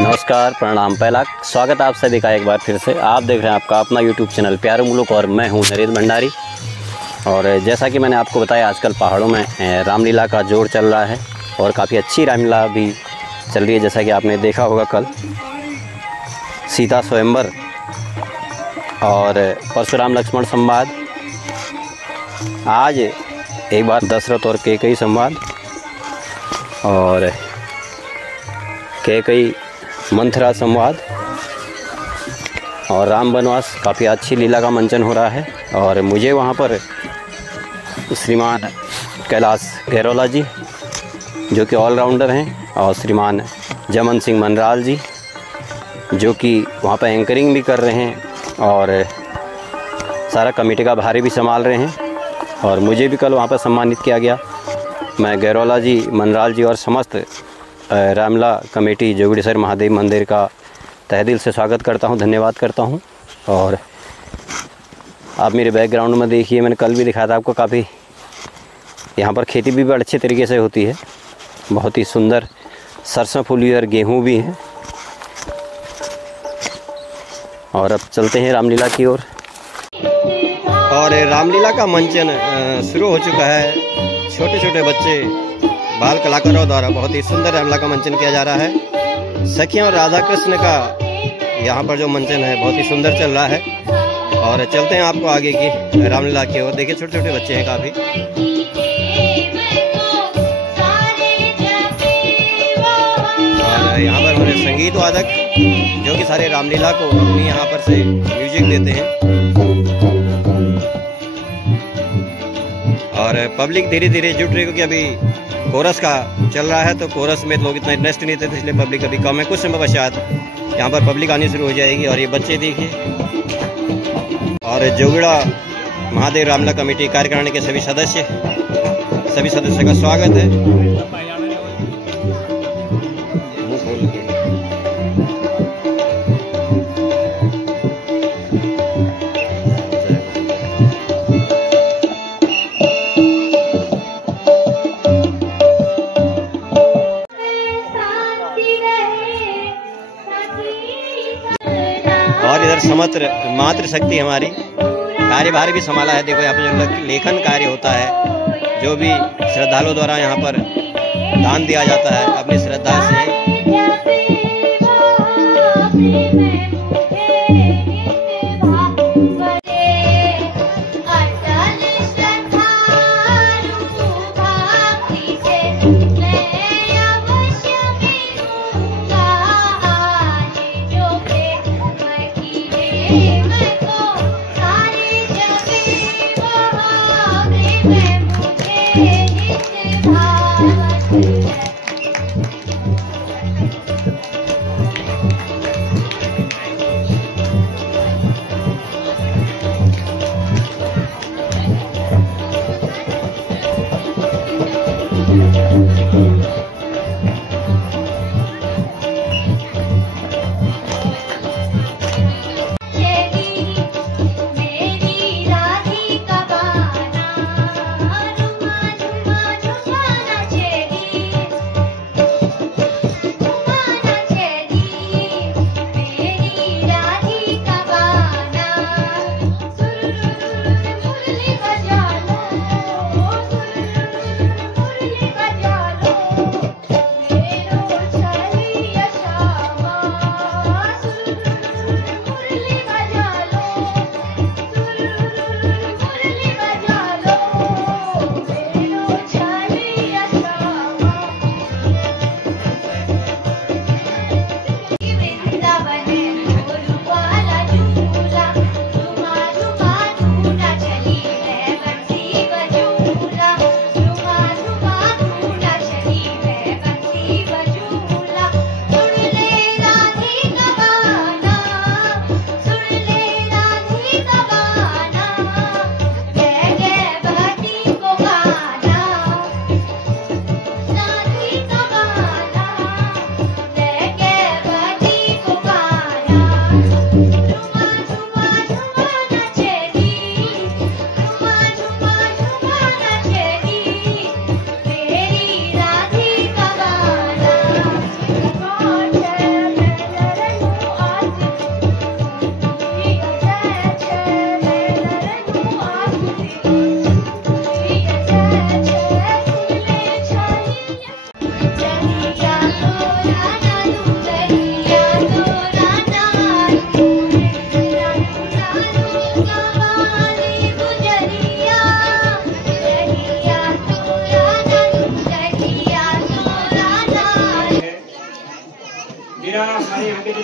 नमस्कार, प्रणाम। पहला स्वागत आप सभी का एक बार फिर से। आप देख रहे हैं आपका अपना यूट्यूब चैनल प्यारे मुल्क और मैं हूं नरेश भंडारी। और जैसा कि मैंने आपको बताया, आजकल पहाड़ों में रामलीला का जोर चल रहा है और काफ़ी अच्छी रामलीला भी चल रही है। जैसा कि आपने देखा होगा, कल सीता स्वयंवर और परशुराम लक्ष्मण संवाद, आज एक बार दशरथ और कैकेयी संवाद और कैकेयी मंथरा संवाद और राम वनवास। काफ़ी अच्छी लीला का मंचन हो रहा है। और मुझे वहाँ पर श्रीमान कैलाश गैरोला जी, जो कि ऑलराउंडर हैं, और श्रीमान जमन सिंह मनराल जी, जो कि वहाँ पर एंकरिंग भी कर रहे हैं और सारा कमेटी का भारी भी संभाल रहे हैं। और मुझे भी कल वहाँ पर सम्मानित किया गया। मैं गैरोला जी, मनराल जी और समस्त रामलीला कमेटी जोगड़ीसर महादेव मंदिर का तहे दिल से स्वागत करता हूं, धन्यवाद करता हूं। और आप मेरे बैकग्राउंड में देखिए, मैंने कल भी दिखाया था आपको, काफ़ी यहाँ पर खेती भी बड़े अच्छे तरीके से होती है। बहुत ही सुंदर सरसों फूली और गेहूँ भी हैं। और अब चलते हैं रामलीला की ओर। और रामलीला का मंचन शुरू हो चुका है। छोटे छोटे बच्चे बाल कलाकारों द्वारा बहुत ही सुंदर रामलीला का मंचन किया जा रहा है। सखियां और राधा कृष्ण का यहाँ पर जो मंचन है बहुत ही सुंदर चल रहा है। और चलते हैं आपको आगे की रामलीला की ओर। देखिए, छोटे छोटे बच्चे हैं काफ़ी। और यहाँ पर हमारे संगीत वादक, जो कि सारे रामलीला को अपनी यहाँ पर से म्यूजिक देते हैं। और पब्लिक धीरे धीरे जुट रही है, क्योंकि अभी कोरस का चल रहा है, तो कोरस में लोग इतना इंटरेस्ट नहीं देते, इसलिए पब्लिक अभी कम है। कुछ समय पश्चात यहाँ पर पब्लिक आनी शुरू हो जाएगी। और ये बच्चे देखिए। और जोगड़ा महादेव रामलीला कमेटी कार्यकारिणी के सभी सदस्य का स्वागत है। और इधर समत्र मातृ शक्ति हमारी कार्यभार भी संभाला है। देखो, यहाँ पर जो लेखन कार्य होता है, जो भी श्रद्धालुओं द्वारा यहाँ पर दान दिया जाता है अपनी श्रद्धा से।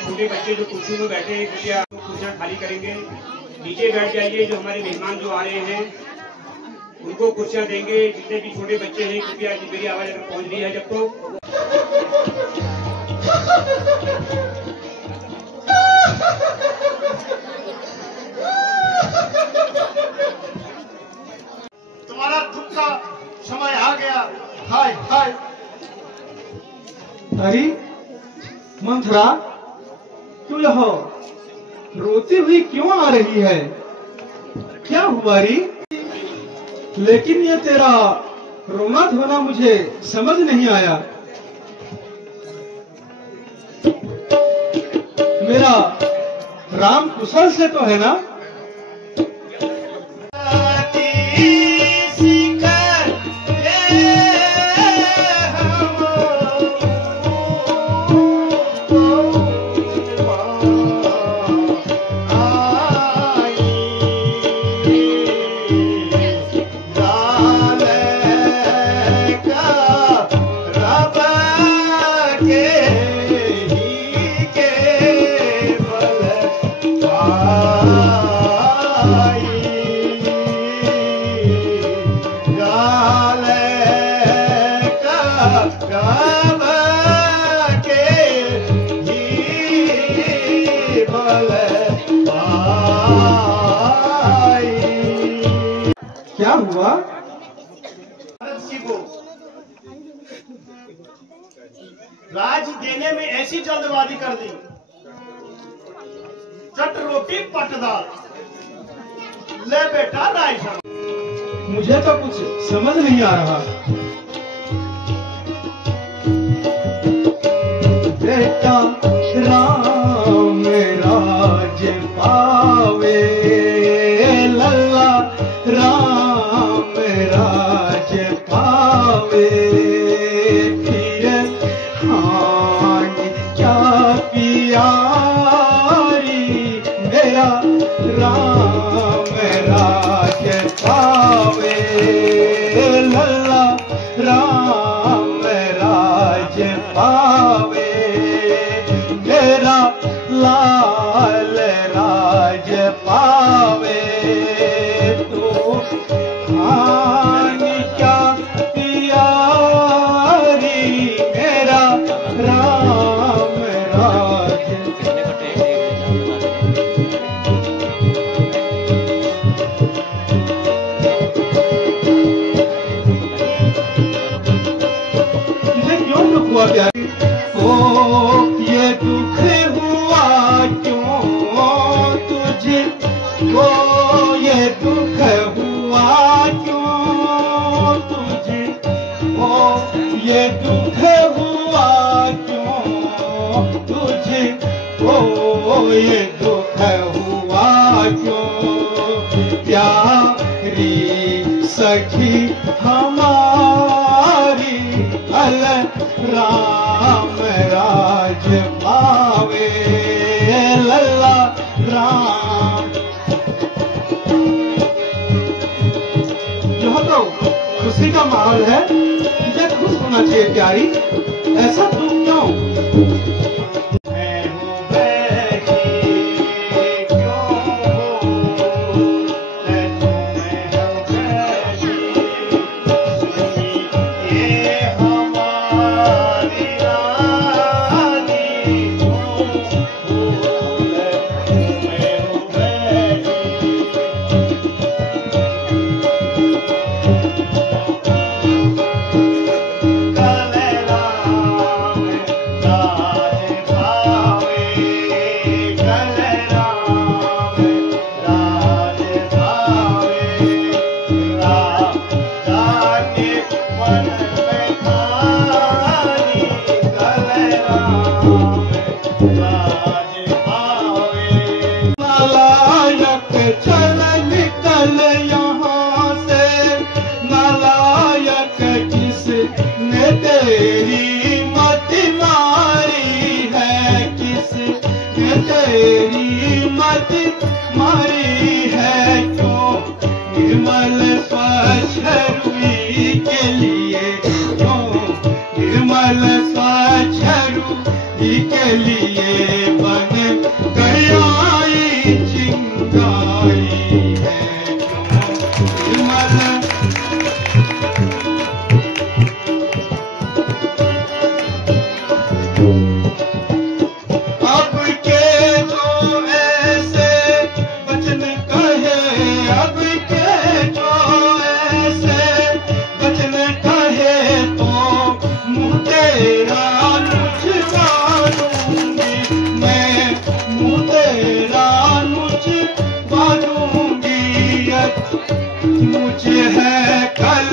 छोटे बच्चे जो कुर्सियों में बैठे हैं कृपया कुर्सियाँ खाली करेंगे, नीचे बैठ जाइए। जो हमारे मेहमान जो आ रहे हैं उनको कुर्सियाँ देंगे। जितने भी छोटे बच्चे हैं कृपया, मेरी आवाज अगर पहुँच रही है जब तो तुम्हारा दुख का समय आ गया। हाय हाय। अरे मंथरा, तू यह रोती हुई क्यों आ रही है? क्या हुआ री? लेकिन ये तेरा रोना धोना मुझे समझ नहीं आया। मेरा राम कुशल से तो है ना? क्या हुआ? राज देने में ऐसी जल्दबाजी कर दी, चट रोटी पट दाल। ले बेटा राय, मुझे तो कुछ समझ नहीं आ रहा। बेटा राम राज पावे, लल्ला राम राज पावे। फिर हान क्या पियारी, मेरा राम राज पावे, लल्ला राम राज पावे। मेरा लाल राज पावे। तो हानि क्या पियारी, मेरा राम राज। मुझे क्यों दुख हुआ प्यारी? ओ ये दुख हुआ क्यों तुझे? ओ ये दुख हुआ क्यों तुझे? ओ ये दुख हुआ क्यों तुझे? ओ ये दुख हुआ क्यों? प्यारी सखी हमारी, अल राम राज पावे, लल्ला राम। यह तो खुशी का माहौल है, तुझे खुश होना चाहिए प्यारी। ऐसा तू क्यों? नालायक चल निकल यहाँ से, नालायक किसने तेरी मत मारी है? किसने तेरी मत मारी है? क्यों निर्मल स्वच्छ रूई के लिए, क्यों निर्मल स्वच्छ रूई के लिए मुझे है कल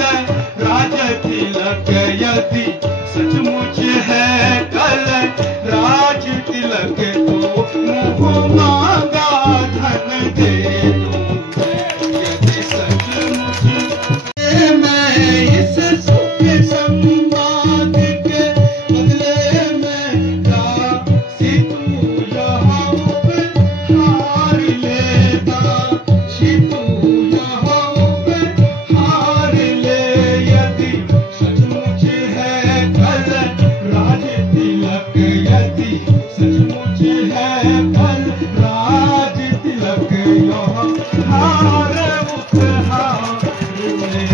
राज तिलक, यदि सचमुच है कल राज तिलक, तो मुँह मांगा धन दे दूं। यदि सचमुच मैं इस सुख संवाद के बदले में दासी तू यहाँ हार लेता, तू यहाँ हार ले। यदि सचमुच है कल राज तिलक, यदि सचमुच है कल राज तिलक, यहाँ हार हार ले।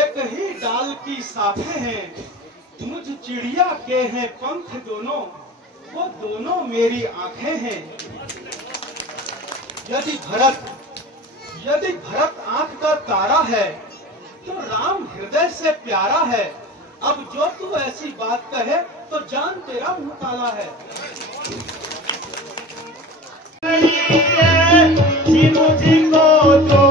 एक ही डाल की शाखें हैं, मुझ चिड़िया के हैं पंख दोनों, वो दोनों मेरी आंखें हैं। यदि भरत आंख का तारा है तो राम हृदय से प्यारा है। अब जो तू ऐसी बात कहे तो जान तेरा मुंह काला है। मुझको तो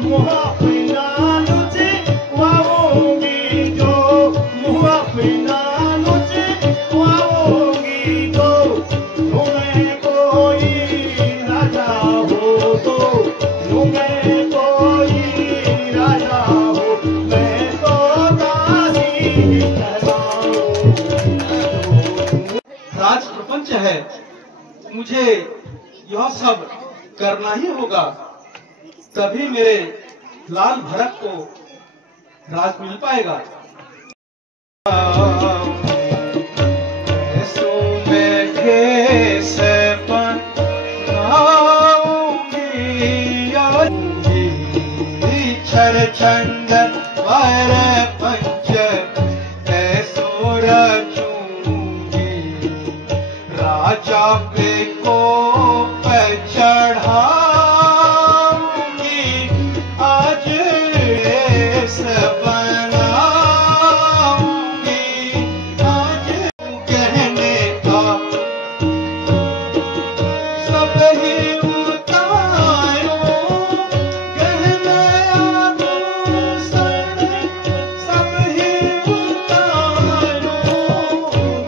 मुँह अपना लुचे वाओगी जो, मुँह अपना लुचे वाओगी जो, तुम्हें कोई राजा हो तो, तुम्हें कोई राजा हो, मैं तो दासी कहलाऊं। राज प्रपंच है, मुझे यह सब करना ही होगा, तभी मेरे लाल भरत को राज मिल पाएगा। छंद पर पंच ऐसो रचूंगी, राजा पे को चढ़ाऊंगी, आज ऐसा बनाऊंगी, आज कहने का सब ही उतारूं, गहने आभूषण सब ही उतारूं,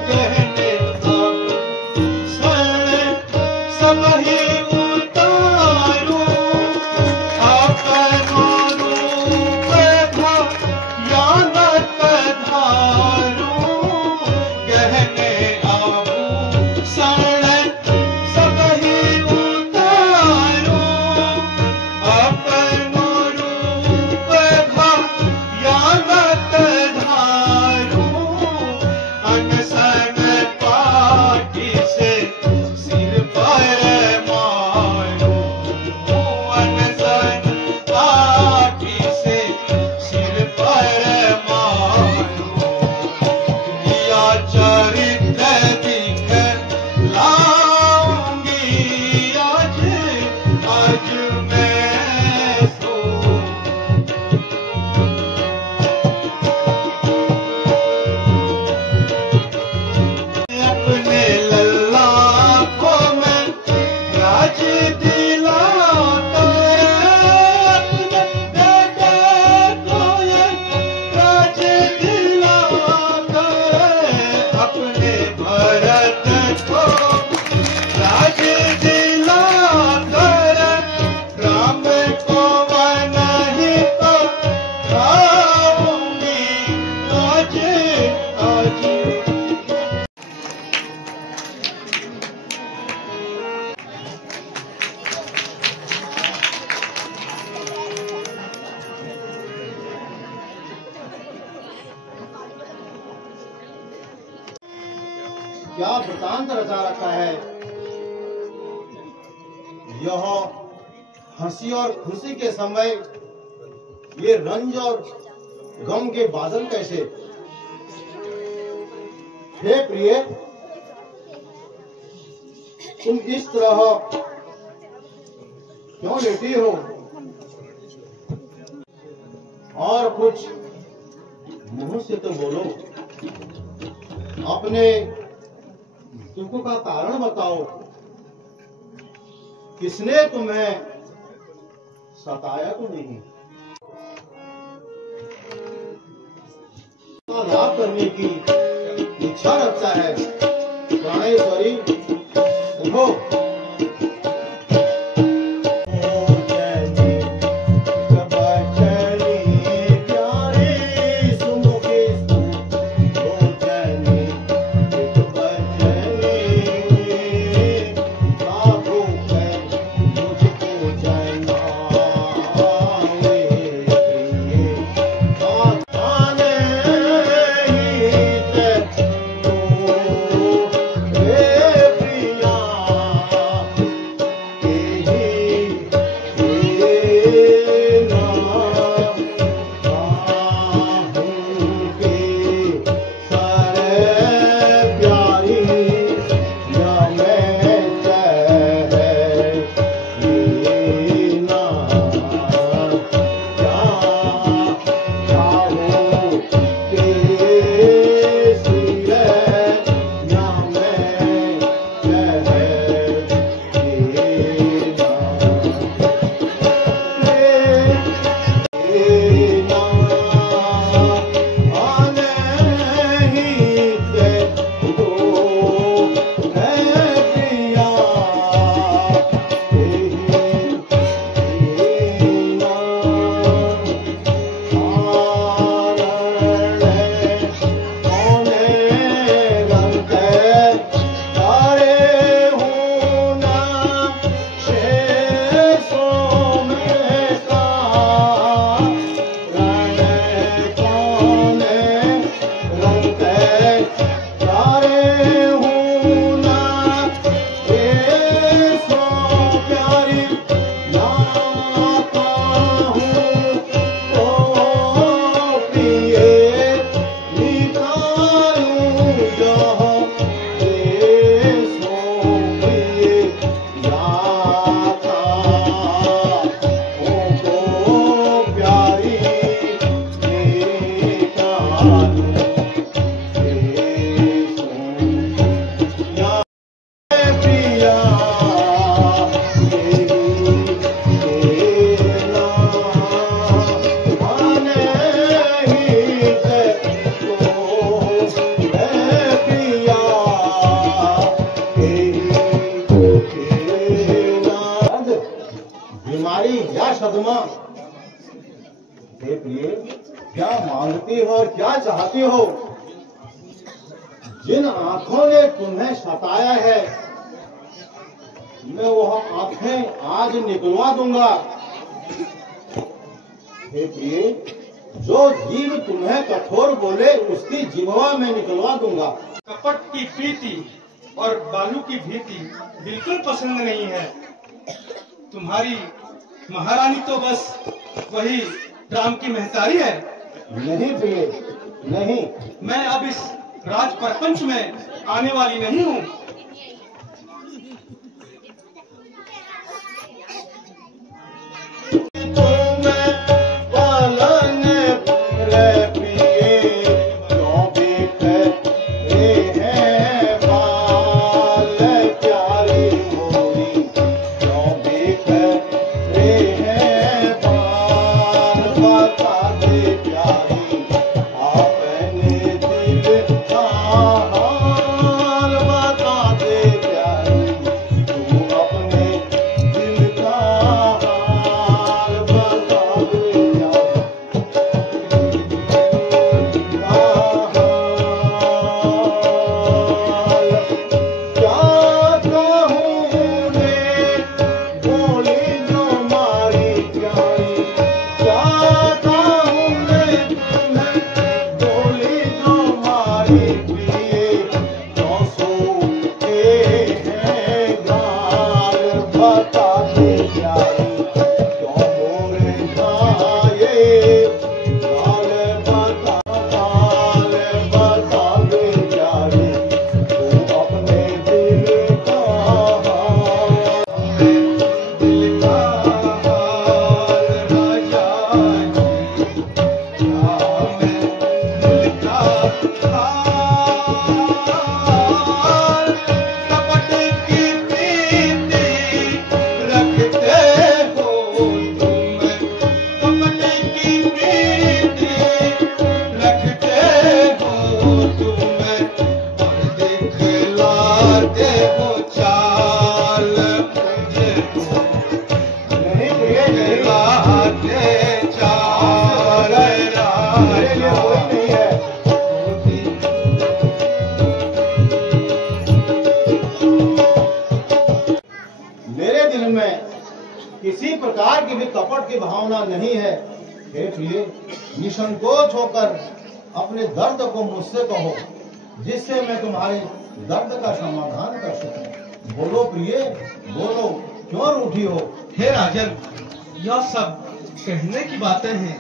गहने आभूषण सब ही उतारूं, अपनों रूप ध्यान धारूं, गहने आभूषण सब ही उतारूं, अपनों रूप ध्यान धारूं, अनसन पाटी से सिर पर मारूं, अनसन पाटी से सिर पर मारूं, या चरित्र दिखलाऊंगी, आज मैं सो अपने लल्ला को मैं राज दिलाता, अपने बेटे को ये राज दिलाता, अपने भरत को राज दिलाता, राम को नहीं तो खाऊंगी, आज क्या वृतांत रचा रखा है। यह हंसी और खुशी के समय ये रंज और गम के बादल कैसे। हे प्रिय, तुम इस तरह क्यों लेटी हो, और कुछ मुंह से तो बोलो, अपने दुख का कारण बताओ, किसने तुम्हें सताया तो नहीं। लाभ करने की इच्छा रखता है। प्राणेश्वरी उठो। मांगती हो और क्या चाहती हो? जिन आंखों ने तुम्हें सताया है, मैं वह आंखें आज निकलवा दूंगा। हे प्रिय, जो जीव तुम्हें कठोर बोले उसकी जिह्वा में निकलवा दूंगा। कपट की प्रीति और बालू की भीति बिल्कुल पसंद नहीं है। तुम्हारी महारानी तो बस वही राम की महतारी है। नहीं प्रिय, नहीं। मैं अब इस राज प्रपंच में आने वाली नहीं हूँ। किसी प्रकार की भी कपट की भावना नहीं है। हे प्रिय, निसंकोच होकर अपने दर्द को मुझसे कहो, जिससे मैं तुम्हारे दर्द का समाधान कर सकूं। बोलो प्रिय, बोलो, क्यों रूठी हो? हे राजन, यह सब कहने की बातें हैं।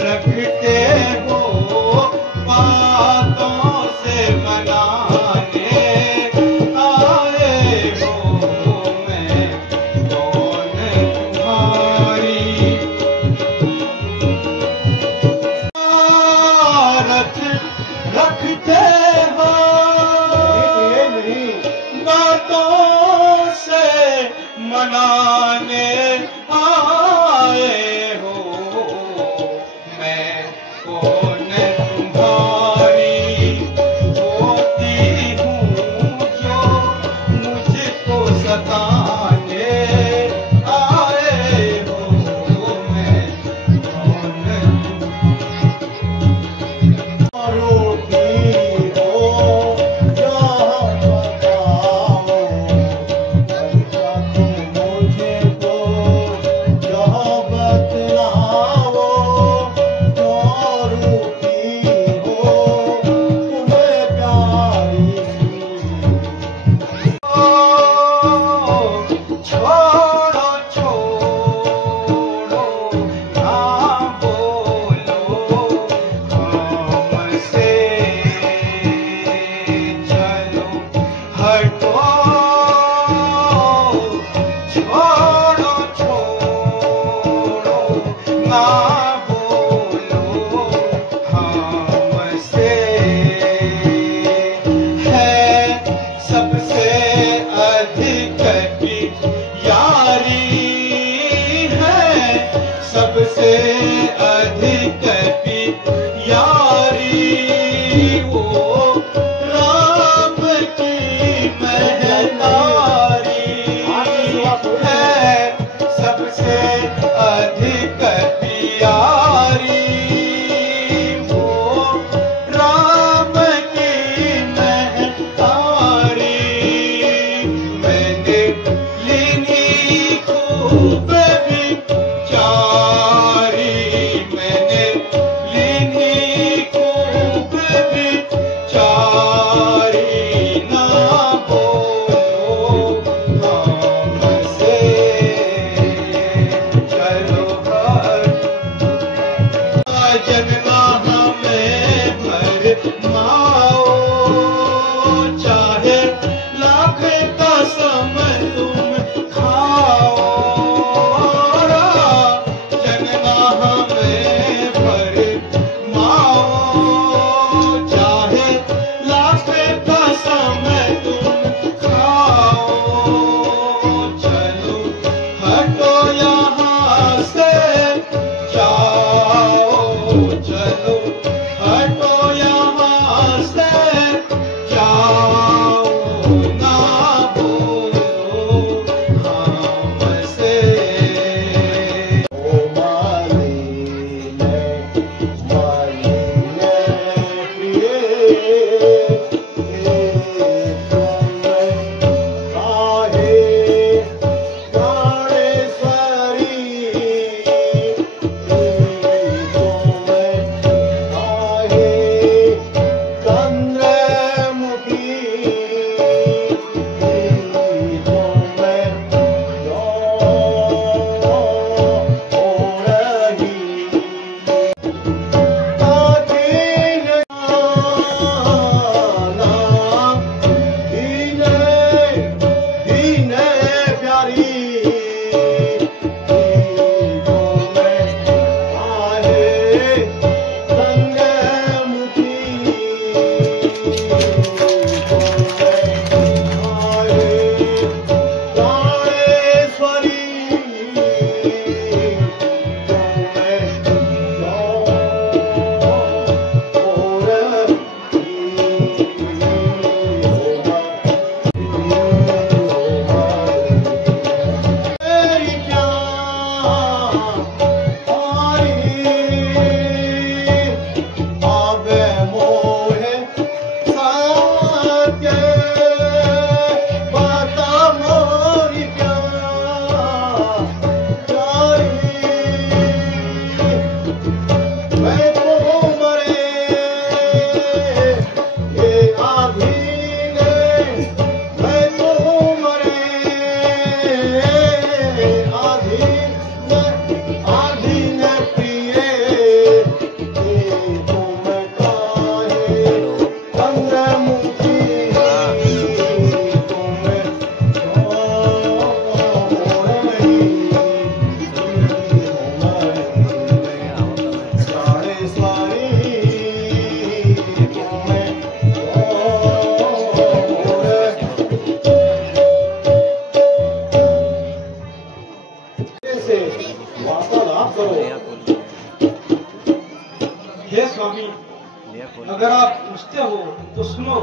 रखते ना बोलो हमसे, है सबसे अधिक यारी, है सबसे अधिक यारी, वो राम की महतारी है सबसे अधिक प्यारी, वो राम की महतारी। मैंने लीनी खूब विचारी, मैंने लीनी खूब विचारी, ना बोलो हमसे, चलो घर जन्मा हमें भर माओ, चाहे लाख कसम तुम खाओ, जन्मा हमें भर माओ, चाहे लाख कसम तुम खाओ, चलो हटो यहाँ से जाओ, चलो हटो यहाँ से जाओ, ना बोलो हमसे। ओ मालिने मालिने प्रिय, काहे प्राणेश्वरी, चंद्रमुखी, हे स्वामी, अगर आप पूछते हो तो सुनो।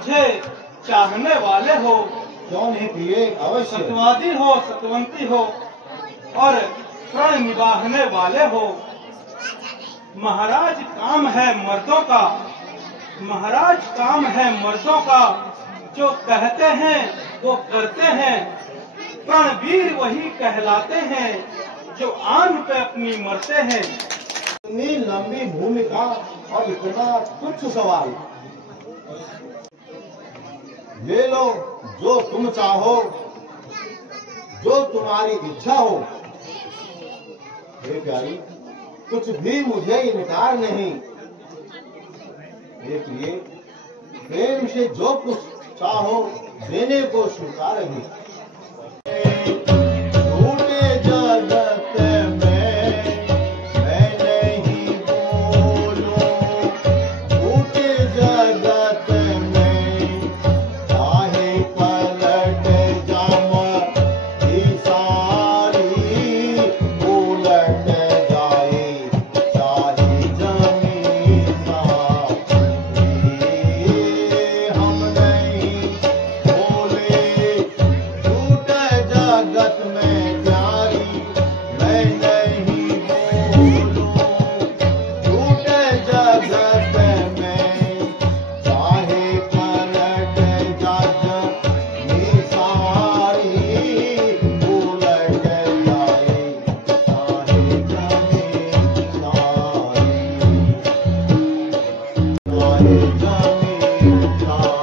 मुझे चाहने वाले हो, क्यों नहीं प्रिय, अवश्य। सत्यवादी हो, सत्यवंती हो और प्रण निभाने वाले हो। महाराज काम है मर्दों का, महाराज काम है मर्दों का, जो कहते हैं वो करते हैं। प्रणवीर वही कहलाते हैं जो आन पे अपनी मरते हैं। इतनी लंबी भूमिका और इतना तुच्छ सवाल। ले लो जो तुम चाहो, जो तुम्हारी इच्छा हो। हे प्यारी, कुछ भी मुझे इनकार नहीं। हे प्रिय, प्रेम से जो कुछ चाहो देने को स्वीकार है। टूटे जगत में मैं नहीं बोलूं, टूटे जगत में चाहे पलट जामा ही सारी उलट जाए, चाहे जमीन सारी हम नहीं बोले। टूटे जगत में प्यारी मैं नहीं बोलूं, टूटे जगत में चाहे पलट जग में सारी उलट जाए, चाहे जमीन सारी, चाहे जमीन सारी।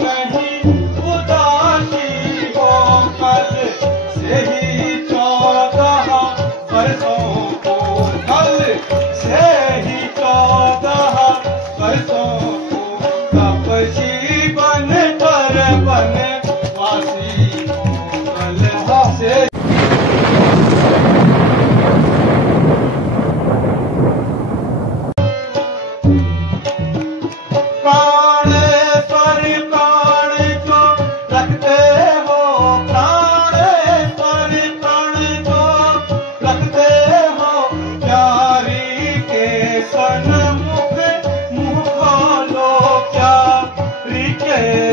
नहीं उदासी हो, कल से ही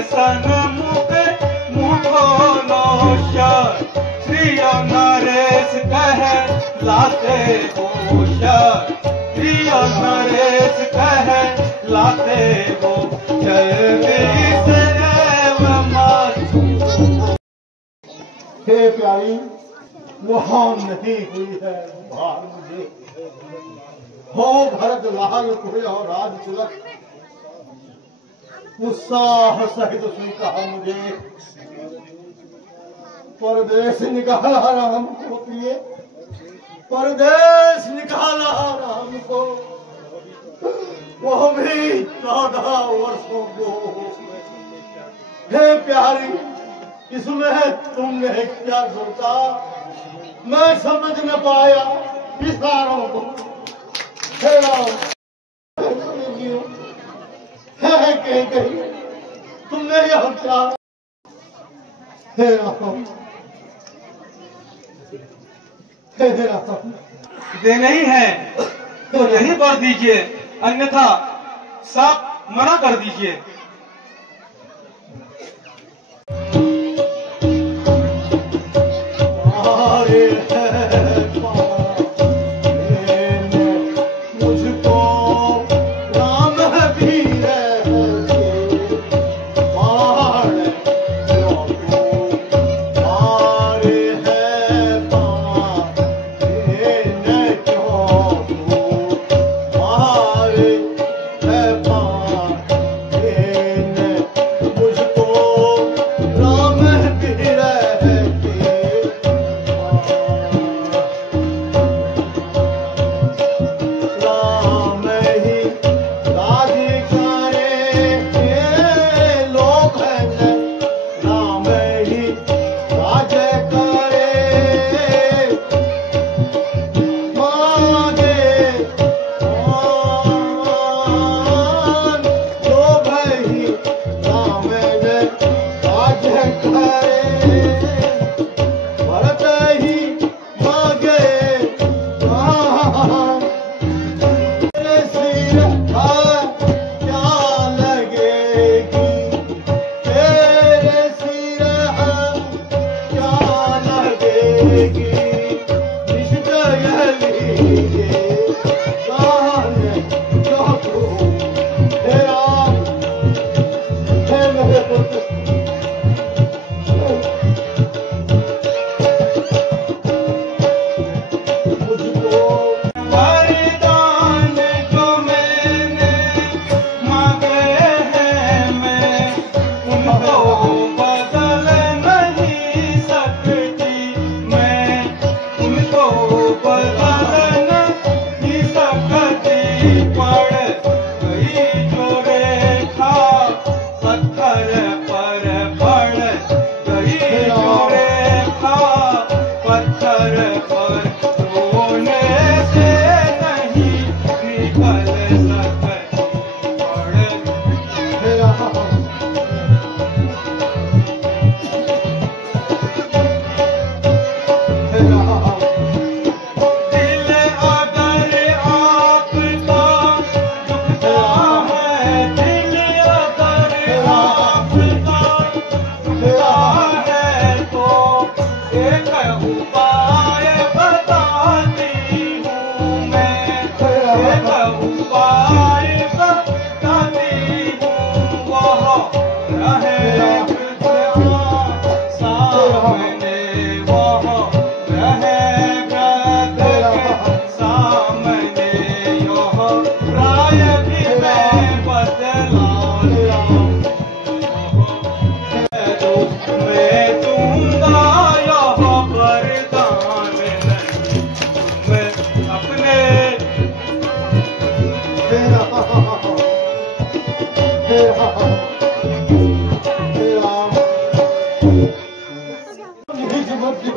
सन्मुख मुखोलोश श्री नरेश कह लाते होश प्रिय नरेश कह लाते हो जगदीश एवं हे प्यारी, वहाँ नहीं हुई है भार मुझे। हो भरत लाल कुहे और राज तिलक, उत्साह सहित उसने कहा मुझे, परदेश निकाला राम को प्रिय, परदेश निकाला राम को, वो भी 14 वर्षों को। हे प्यारी, इसमें तुमने क्या सोचा, मैं समझ न पाया इशारों को। हे राम, है कहीं तुमने यह क्या। हे राम, हे राम, देने ही है तो यही कर दीजिए, अन्यथा साफ मना कर दीजिए।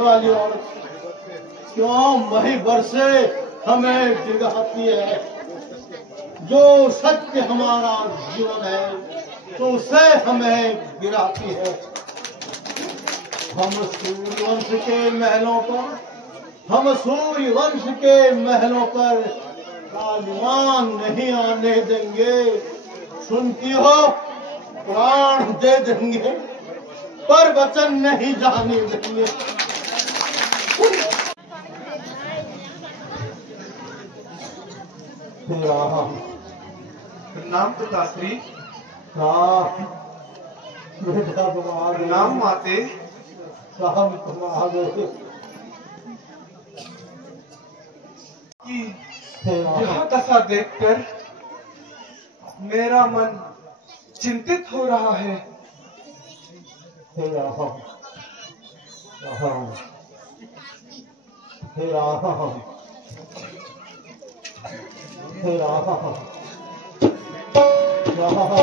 वाली औरत क्यों वही बरसे हमें डिगाती है। जो सत्य हमारा जीवन है तो उसे हमें गिराती है। हम सूर्यवंश के महलों पर तालिबान नहीं आने देंगे। सुनती हो प्राण दे देंगे पर वचन नहीं जाने देंगे। नाम पिताश्री। बेटा तुम आ गए। नाम माते। साहब तुम आ गए। यह दशा देखकर मेरा मन चिंतित हो रहा है। हे राम, राम, हे राम, हे राम, राम।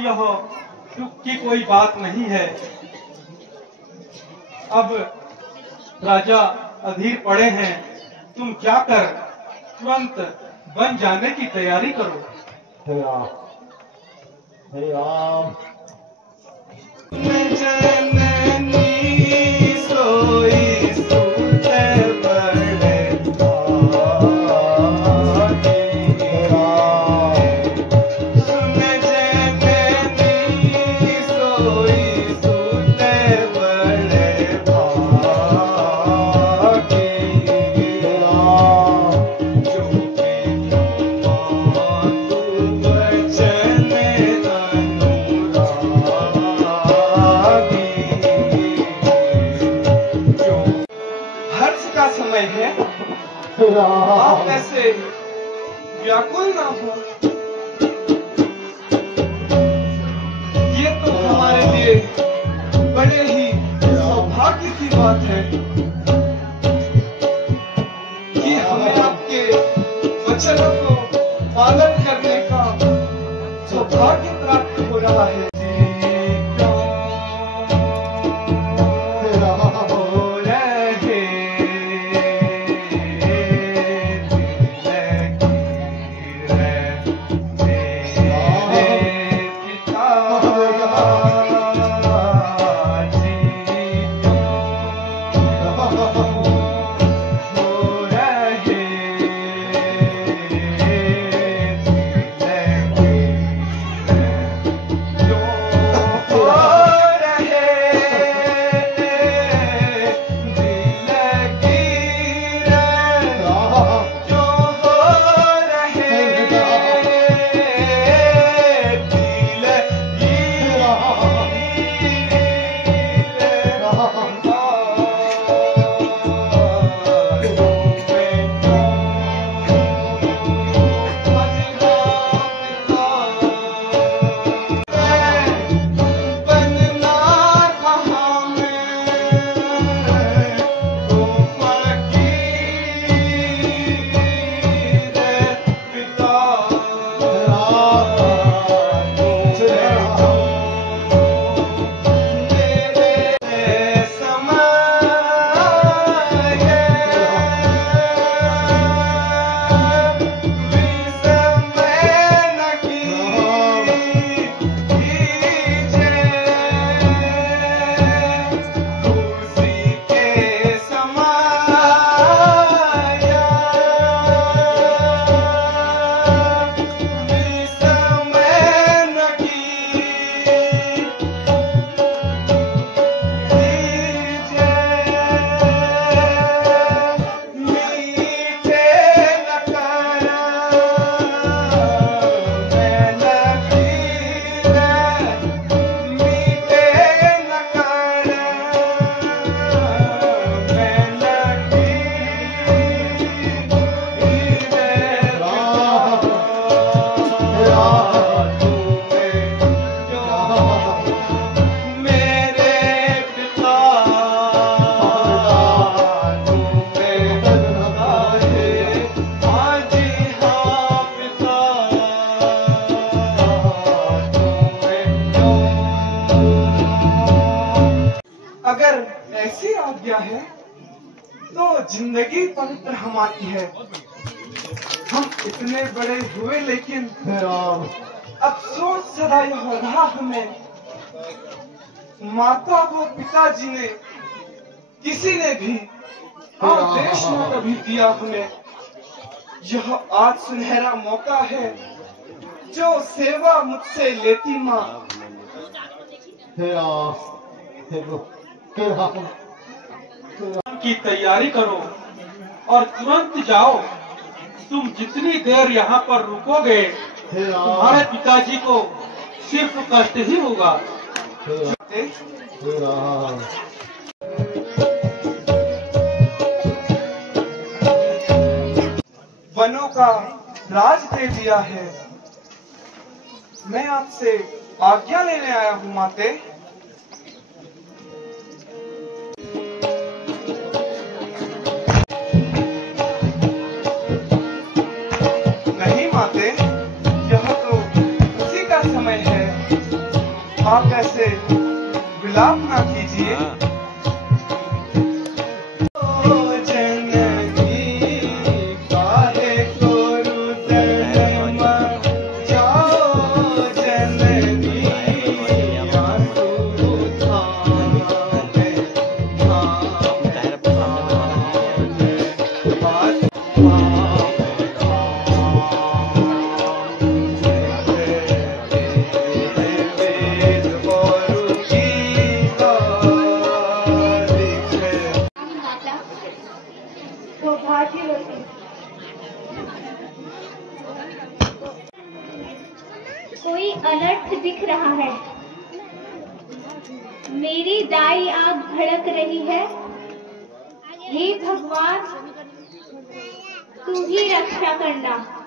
यह दुख की कोई बात नहीं है। अब राजा अधीर पड़े हैं, तुम क्या कर तुरंत बन जाने की तैयारी करो। हे राम, हे राम। समय है, आप ऐसे व्याकुल ना हो। ये तो हमारे लिए बड़े ही सौभाग्य की बात है कि हमें आपके वचनों को पालन करने का सौभाग्य प्राप्त हो रहा है। ऐसी आज्ञा है तो जिंदगी पवित्र हमारी है। हम इतने बड़े हुए लेकिन अफसोस सदा यह हो रहा हमें, माता व पिताजी ने किसी ने भी आदेश न कभी दिया हमें। यह आज सुनहरा मौका है जो सेवा मुझसे लेती माँ। की तैयारी करो और तुरंत जाओ। तुम जितनी देर यहाँ पर रुकोगे तुम्हारे पिताजी को सिर्फ कष्ट ही होगा। वनों का राज दे दिया है, मैं आपसे आज्ञा लेने आया हूँ माते। नहीं माते, यह तो उसी का समय है आप ऐसे विलाप ना कीजिए। कोई अनर्थ दिख रहा है। मेरी दाई आग भड़क रही है। हे भगवान, तू ही रक्षा करना।